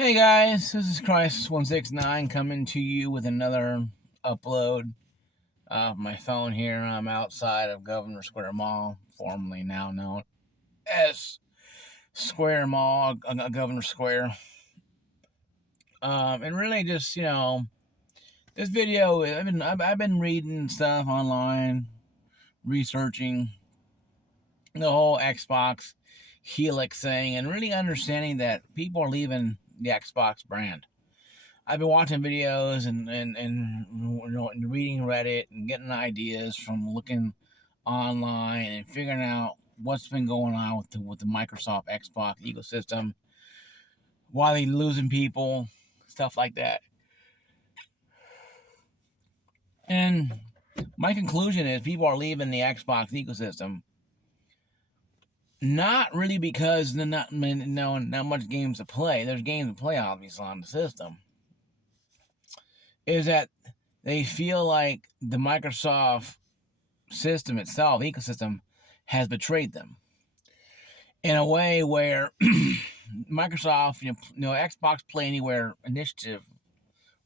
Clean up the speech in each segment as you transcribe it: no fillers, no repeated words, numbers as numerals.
Hey guys, this is Christ169 coming to you with another upload of my phone here. I'm outside of Governor Square Mall, formerly now known as Square Mall, Governor Square. And really just, this video, I've been reading stuff online, researching the whole Xbox Helix thing, and really understanding that people are leaving the Xbox brand. I've been watching videos and reading Reddit and getting ideas from looking online and figuring out what's been going on with the Microsoft Xbox ecosystem, why they losing people, stuff like that. And my conclusion is people are leaving the Xbox ecosystem not really because they're not much games to play. There's games to play obviously on the system. Is that they feel like the Microsoft system itself, ecosystem, has betrayed them in a way where Microsoft, Xbox Play Anywhere initiative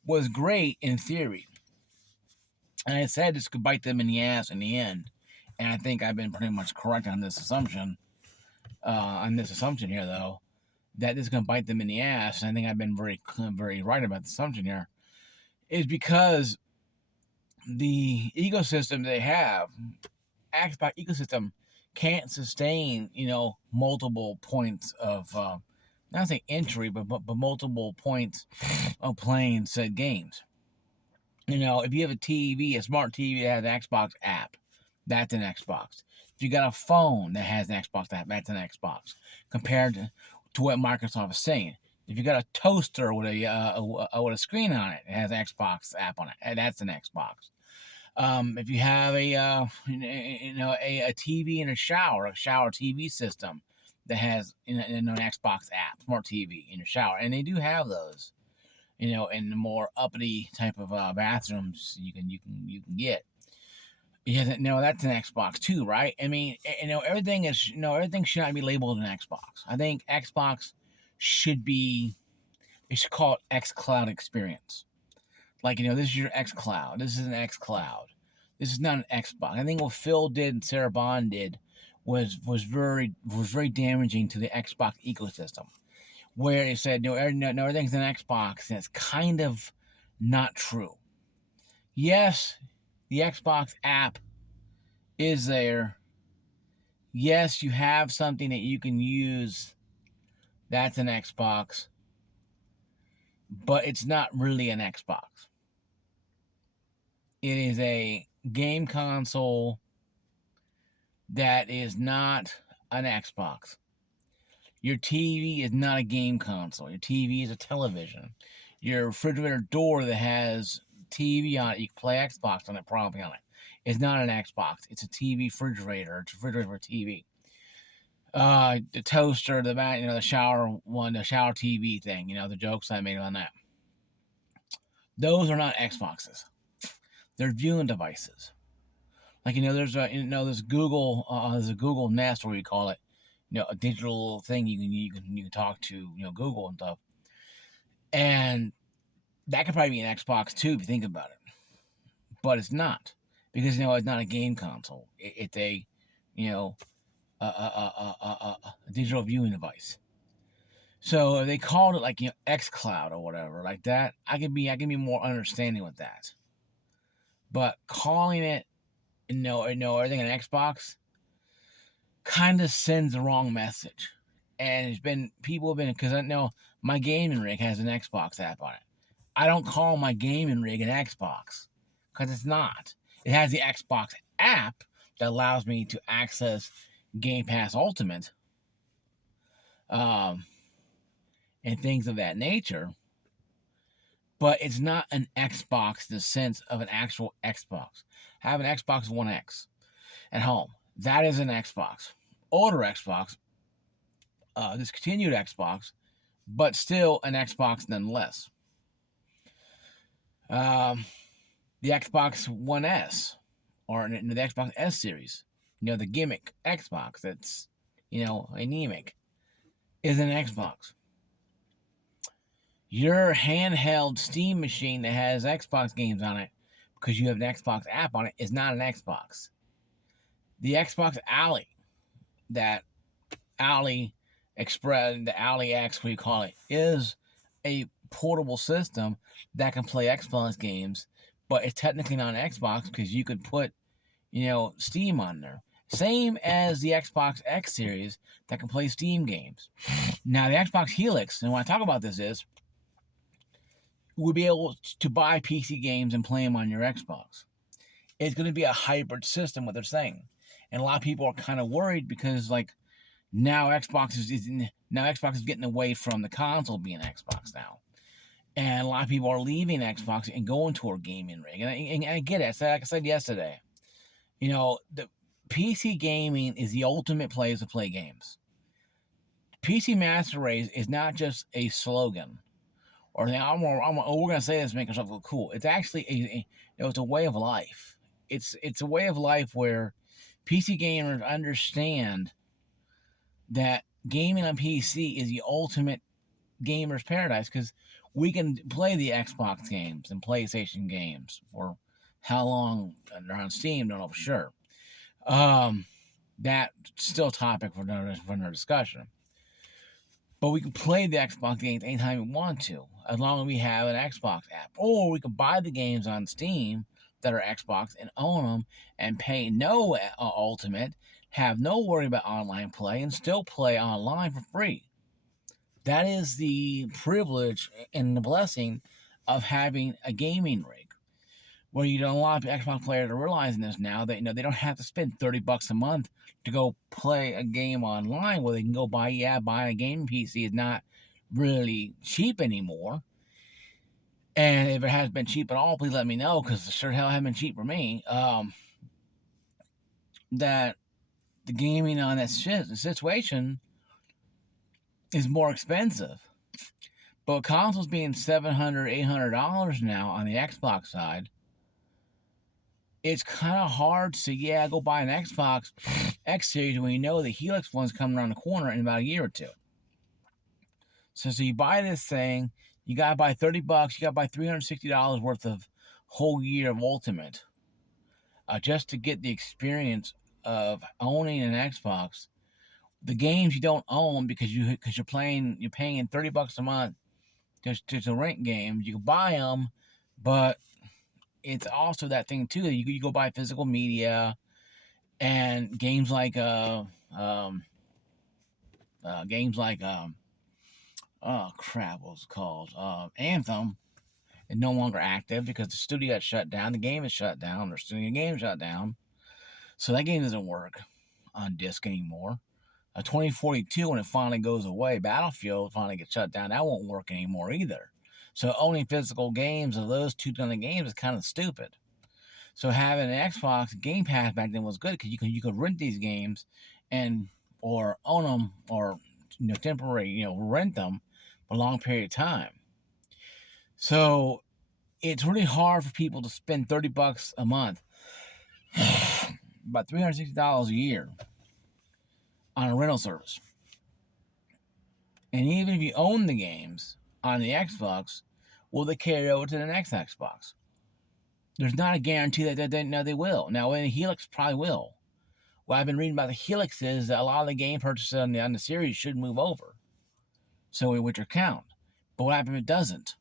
was great in theory, and I said this could bite them in the ass in the end, and I think I've been pretty much correct on this assumption. Here, though, that this is going to bite them in the ass, and I think I've been very right about the assumption here, is because the ecosystem they have, Xbox ecosystem, can't sustain, multiple points of, not say entry, but multiple points of playing said games. If you have a smart TV that has an Xbox app, that's an Xbox. If you got a phone that has an Xbox app, that's an Xbox. Compared to what Microsoft is saying. If you got a toaster with a screen on it, it has an Xbox app on it, that's an Xbox. If you have a TV in a shower TV system that has an Xbox app, smart TV in your shower, and they do have those, in the more uppity type of bathrooms you can get. Because that's an Xbox too, right? I mean, everything should not be labeled an Xbox. I think Xbox should be, they should call it xCloud experience. Like, this is your xCloud. This is an xCloud. This is not an Xbox. I think what Phil did and Sarah Bond did was very damaging to the Xbox ecosystem, where it said no, everything's an Xbox, and it's kind of not true. Yes, the Xbox app is there. Yes, you have something that you can use. That's an Xbox, but it's not really an Xbox. It is a game console that is not an Xbox. Your TV is not a game console. Your TV is a television. Your refrigerator door that has TV on it, you can play Xbox on it, probably on it. It's not an Xbox. It's a TV refrigerator. It's a refrigerator for TV. The toaster, the shower one, the shower TV thing, the jokes I made on that. Those are not Xboxes. They're viewing devices. Like, there's a Google Nest, where you call it, a digital thing you can talk to, Google and stuff. And that could probably be an Xbox too, if you think about it. But it's not, because it's not a game console. It's a digital viewing device. So if they called it like xCloud or whatever like that, I can be more understanding with that. But calling it everything an Xbox kind of sends the wrong message. And people have been, because I know my gaming rig has an Xbox app on it. I don't call my gaming rig an Xbox, because it's not. It has the Xbox app that allows me to access Game Pass Ultimate, and things of that nature. But it's not an Xbox in the sense of an actual Xbox. I have an Xbox One X at home. That is an Xbox. Older Xbox, discontinued Xbox, but still an Xbox nonetheless. The Xbox One S, or the Xbox S series, the gimmick Xbox that's, anemic, is an Xbox. Your handheld Steam machine that has Xbox games on it, because you have an Xbox app on it, is not an Xbox. The Xbox Alley, that Alley Express, the Alley X, what you call it, is a portable system that can play Xbox games, but it's technically not an Xbox because you could put, Steam on there. Same as the Xbox X series that can play Steam games. Now, the Xbox Helix, and when I talk about this, is we'll be able to buy PC games and play them on your Xbox. It's going to be a hybrid system, what they're saying. And a lot of people are kind of worried because, now Xbox is getting away from the console being Xbox now. And a lot of people are leaving Xbox and going to a gaming rig. And I get it. Like I said yesterday, the PC gaming is the ultimate place to play games. PC Master Race is not just a slogan, or we're going to say this to make ourselves look cool. It's actually it's a way of life. It's a way of life where PC gamers understand that gaming on PC is the ultimate gamer's paradise because we can play the Xbox games and PlayStation games for how long they're on Steam, don't know for sure. That's still a topic for another discussion. But we can play the Xbox games anytime we want to, as long as we have an Xbox app. Or we can buy the games on Steam that are Xbox and own them and pay no Ultimate, have no worry about online play, and still play online for free. That is the privilege and the blessing of having a gaming rig. Where a lot of Xbox players are realizing this now that they don't have to spend $30 a month to go play a game online. Where they can go buy a gaming PC is not really cheap anymore. And if it has been cheap at all, please let me know because sure hell hasn't been cheap for me. That the gaming on that situation is more expensive. But consoles being $700, $800 now on the Xbox side, it's kind of hard to, go buy an Xbox X Series when you know the Helix one's coming around the corner in about a year or two. So you buy this thing, you got to buy $30, you got to buy $360 worth of whole year of Ultimate just to get the experience of owning an Xbox. The games you don't own because you're paying $30 a month just to rent games. You can buy them, but it's also that thing too that you go buy physical media and games like oh crap, what was it called? Anthem is no longer active because the studio got shut down. The game is shut down. The studio game shut down, so that game doesn't work on disc anymore. 2042, when it finally goes away, Battlefield finally gets shut down. That won't work anymore either. So owning physical games of those two kind of games is kind of stupid. So having an Xbox Game Pass back then was good because you could rent these games or own them or temporary rent them for a long period of time. So it's really hard for people to spend $30 a month, about $360 a year, on a rental service. And even if you own the games on the Xbox, will they carry over to the next Xbox? There's not a guarantee that they will. Now, in the Helix probably will. What I've been reading about the Helix is that a lot of the game purchases on the series should move over. So it would count. But what happens if it doesn't?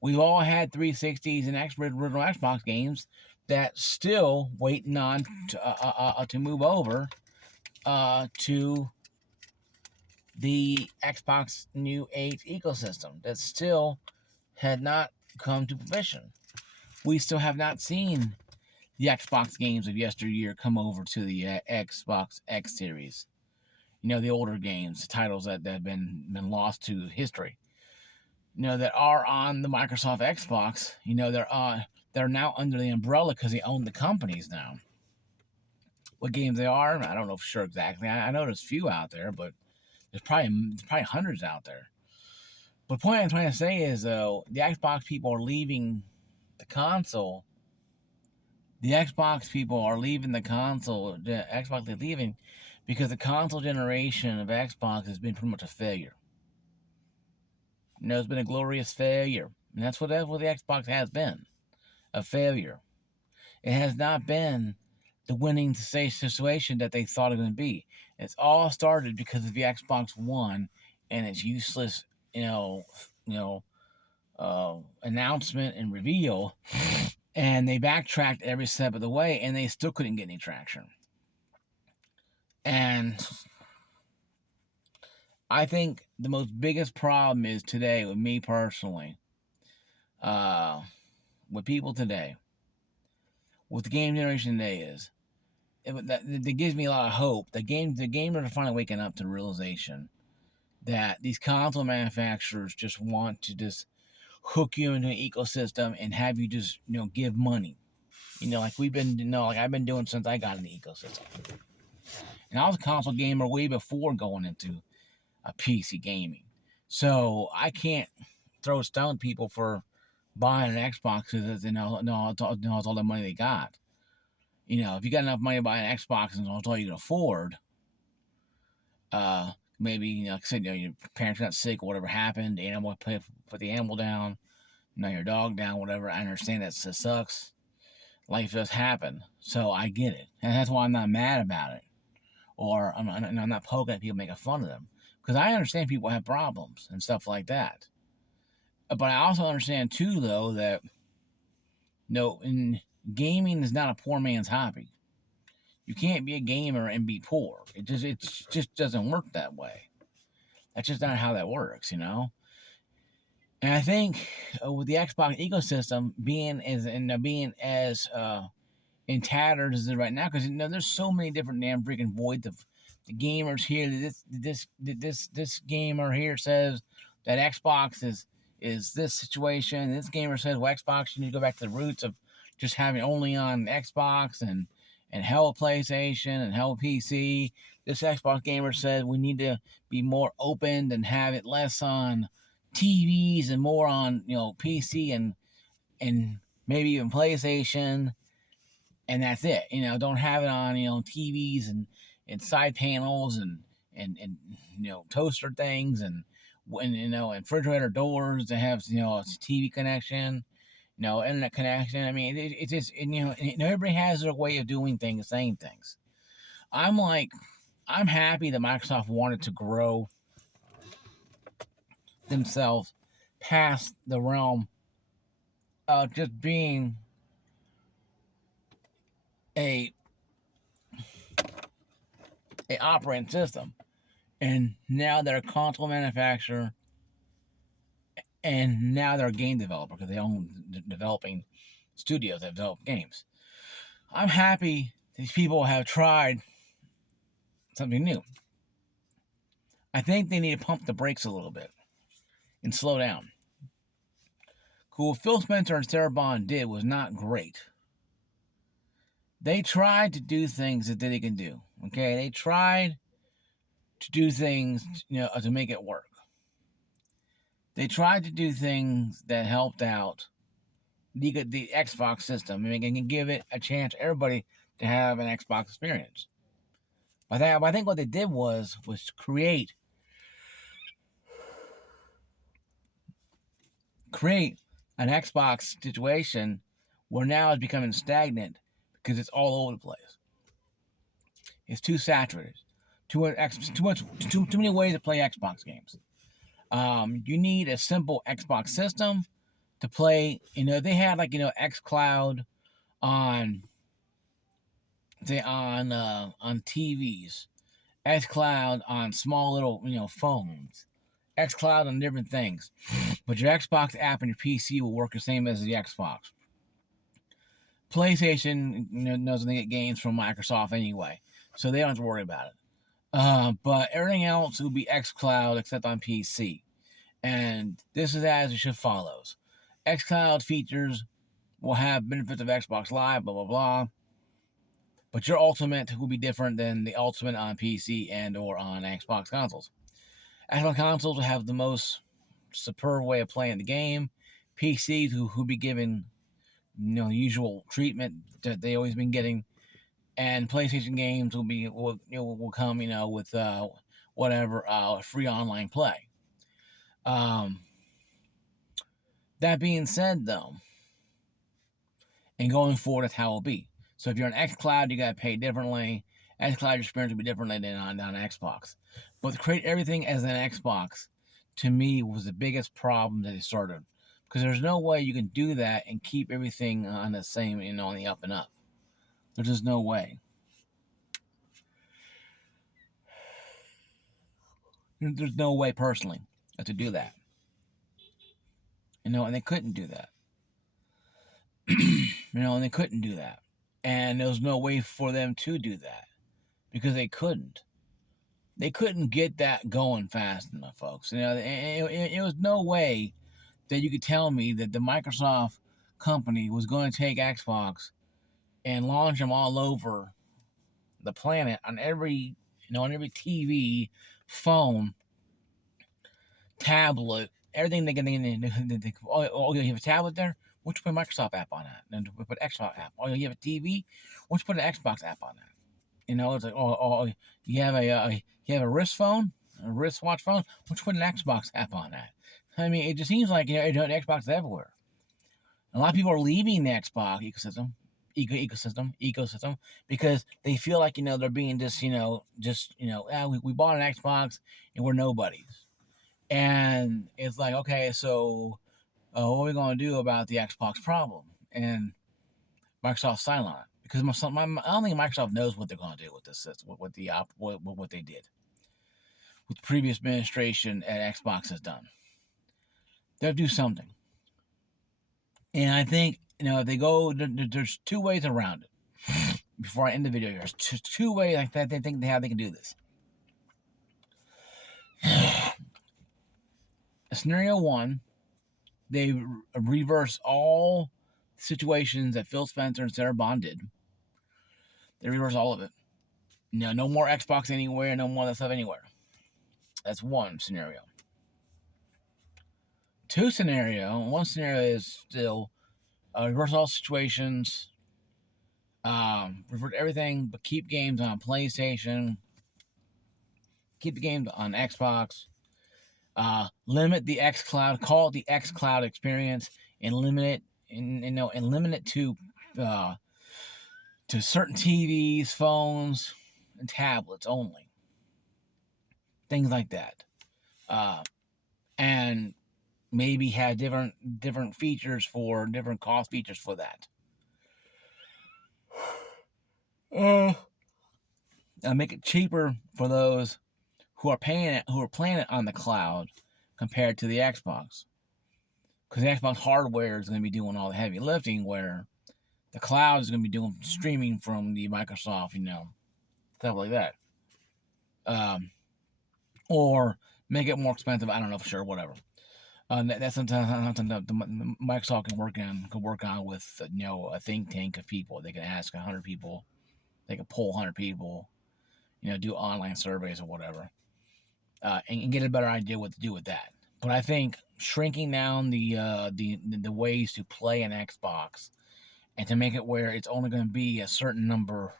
We've all had 360s and original Xbox games that still waiting on to move over to the Xbox New Age ecosystem that still had not come to fruition. We still have not seen the Xbox games of yesteryear come over to the Xbox X series. The older games, the titles that have been lost to history. That are on the Microsoft Xbox. They're now under the umbrella because they own the companies now. What games they are, I don't know for sure exactly. I know there's few out there, but there's probably hundreds out there. But the point I'm trying to say is, though, the Xbox people are leaving the console. The Xbox people are leaving the console. The Xbox is leaving because the console generation of Xbox has been pretty much a failure. It's been a glorious failure. And that's what the Xbox has been, a failure. It has not been the winning situation that they thought it was going to be. It's all started because of the Xbox One and its useless, you know, announcement and reveal, and they backtracked every step of the way, and they still couldn't get any traction. And I think the most biggest problem is today, with me personally, with people today, with the game generation today, is that gives me a lot of hope. The gamers are finally waking up to the realization that these console manufacturers just want to just hook you into an ecosystem and have you just give money. Like I've been doing since I got in the ecosystem. And I was a console gamer way before going into a PC gaming. So I can't throw stone at people for buying an Xbox because it's all the money they got. If you got enough money to buy an Xbox and it's all you can afford, maybe like I said, your parents got sick or whatever happened, animal put the animal down, your dog down, whatever. I understand that sucks. Life does happen, so I get it, and that's why I'm not mad about it, or I'm not poking at people, making fun of them, because I understand people have problems and stuff like that. But I also understand too, though, that in gaming is not a poor man's hobby. You can't be a gamer and be poor. It just doesn't work that way. That's just not how that works, And I think with the Xbox ecosystem being as in tatters as it is right now, because there's so many different damn freaking voids of the gamers here. This gamer here says that Xbox is this situation. This gamer says, well, Xbox, you need to go back to the roots of just having only on Xbox and hell PlayStation and hell PC. This Xbox gamer said we need to be more open and have it less on TVs and more on PC and maybe even PlayStation, and that's it. Don't have it on TVs and side panels and toaster things and refrigerator doors that have a TV connection, internet connection. I mean, it's just everybody has their way of doing things, saying things. I'm happy that Microsoft wanted to grow themselves past the realm of just being a operating system, and now they're a console manufacturer, and now they're a game developer because they own developing studios that develop games. I'm happy these people have tried something new. I think they need to pump the brakes a little bit and slow down. Cool. What Phil Spencer and Sarah Bond did was not great. They tried to do things that they can do. Okay, they tried to do things, to make it work. They tried to do things that helped out the Xbox system and can give it a chance, everybody, to have an Xbox experience. But I think what they did was create an Xbox situation where now it's becoming stagnant because it's all over the place. It's too saturated. Too many ways to play Xbox games. You need a simple Xbox system to play. They had xCloud on TVs, xCloud on small little phones, xCloud on different things. But your Xbox app and your PC will work the same as the Xbox. PlayStation doesn't get games from Microsoft anyway, so they don't have to worry about it. But everything else will be xCloud except on PC. And this is as it should follows. xCloud features will have benefits of Xbox Live, blah, blah, blah. But your Ultimate will be different than the Ultimate on PC and or on Xbox consoles. Xbox consoles will have the most superb way of playing the game. PCs will be given usual treatment that they always been getting, and PlayStation games will come with whatever free online play. That being said, though, and going forward, that's how it'll be. So if you're on xCloud, you got to pay differently. xCloud, your experience will be differently than on Xbox. But to create everything as an Xbox, to me, was the biggest problem that they started. Because there's no way you can do that and keep everything on the same, on the up and up. There's just no way. There's no way personally to do that. And they couldn't do that. And they couldn't do that. And there was no way for them to do that because they couldn't. They couldn't get that going fast enough, folks. It was no way that you could tell me that the Microsoft company was going to take Xbox and launch them all over the planet on every TV, phone, tablet, everything they can. Oh, you have a tablet there? Why don't you put a Microsoft app on that? Then put an Xbox app. Oh, you have a TV? Why don't you put an Xbox app on that? It's like, you have a wrist phone, a wristwatch phone. Why don't you put an Xbox app on that? I mean, it just seems like the Xbox is everywhere. A lot of people are leaving the Xbox ecosystem because they feel like they're being we bought an Xbox and we're nobodies, and it's like, okay, so what are we going to do about the Xbox problem? And Microsoft's silent on it because I don't think Microsoft knows what they're going to do with this system, what they did, what the previous administration at Xbox has done. They'll do something, and I think if they go, there's two ways around it. Before I end the video here, there's two ways like that they think how they can do this. Scenario one, they reverse all situations that Phil Spencer and Sarah Bond did. They reverse all of it. No more Xbox anywhere, no more of that stuff anywhere. That's one scenario. One scenario is still reverse all situations, revert everything, but keep games on PlayStation, keep the games on Xbox, limit the xCloud, call it the xCloud experience, and limit it, and limit it to certain TVs, phones, and tablets only. Things like that, and maybe have different features for different cost features for that. Make it cheaper for those who are playing it on the cloud compared to the Xbox, because the Xbox hardware is going to be doing all the heavy lifting, where the cloud is going to be doing streaming from the Microsoft, stuff like that. Or make it more expensive. I don't know for sure. Whatever. That's something that Microsoft can work on with a think tank of people. They can ask 100 people. They can poll 100 people. Do online surveys or whatever, and get a better idea what to do with that. But I think shrinking down the ways to play an Xbox, and to make it where it's only going to be a certain number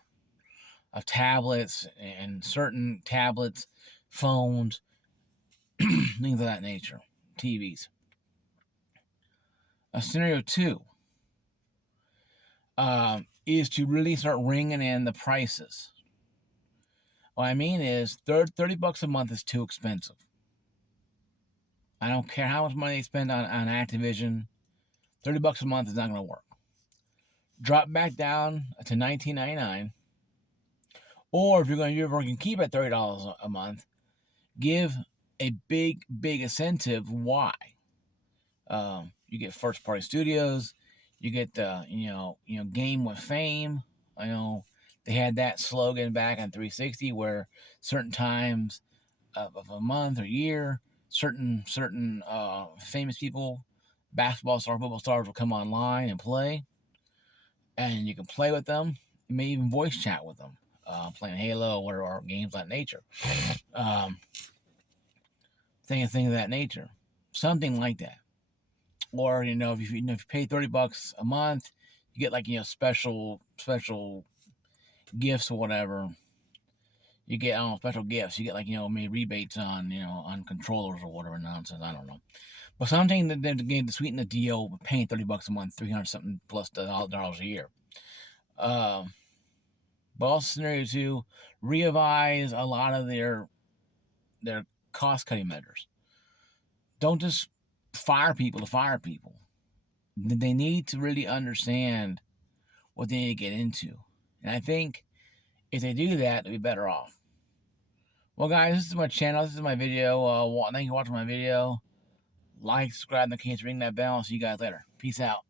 of tablets, and certain tablets, phones, things of that nature, TVs. Scenario two is to really start ringing in the prices. What I mean is $30 a month is too expensive. I don't care how much money they spend on Activision. $30 a month is not going to work. Drop back down to $19.99. Or if you're going to keep it $30 a month, give a big incentive. Why? You get first party studios. You get the game with fame. They had that slogan back on 360 where certain times of a month or year, certain famous people, basketball stars, football stars will come online and play, and you can play with them. You may even voice chat with them, playing Halo or games of that nature. Things of that nature, something like that. Or if you pay $30 a month, you get special gifts or whatever. You get special gifts. You get maybe rebates on on controllers or whatever nonsense. I don't know. But something that they're getting to sweeten the deal, paying $30 a month, 300 something plus dollars a year. But also scenario two, revise a lot of their cost cutting measures. Don't just fire people to fire people. They need to really understand what they need to get into. And I think if they do that, they'll be better off. Well, guys, this is my channel. This is my video. Thank you for watching my video. Like, subscribe, and the case, ring that bell. See you guys later. Peace out.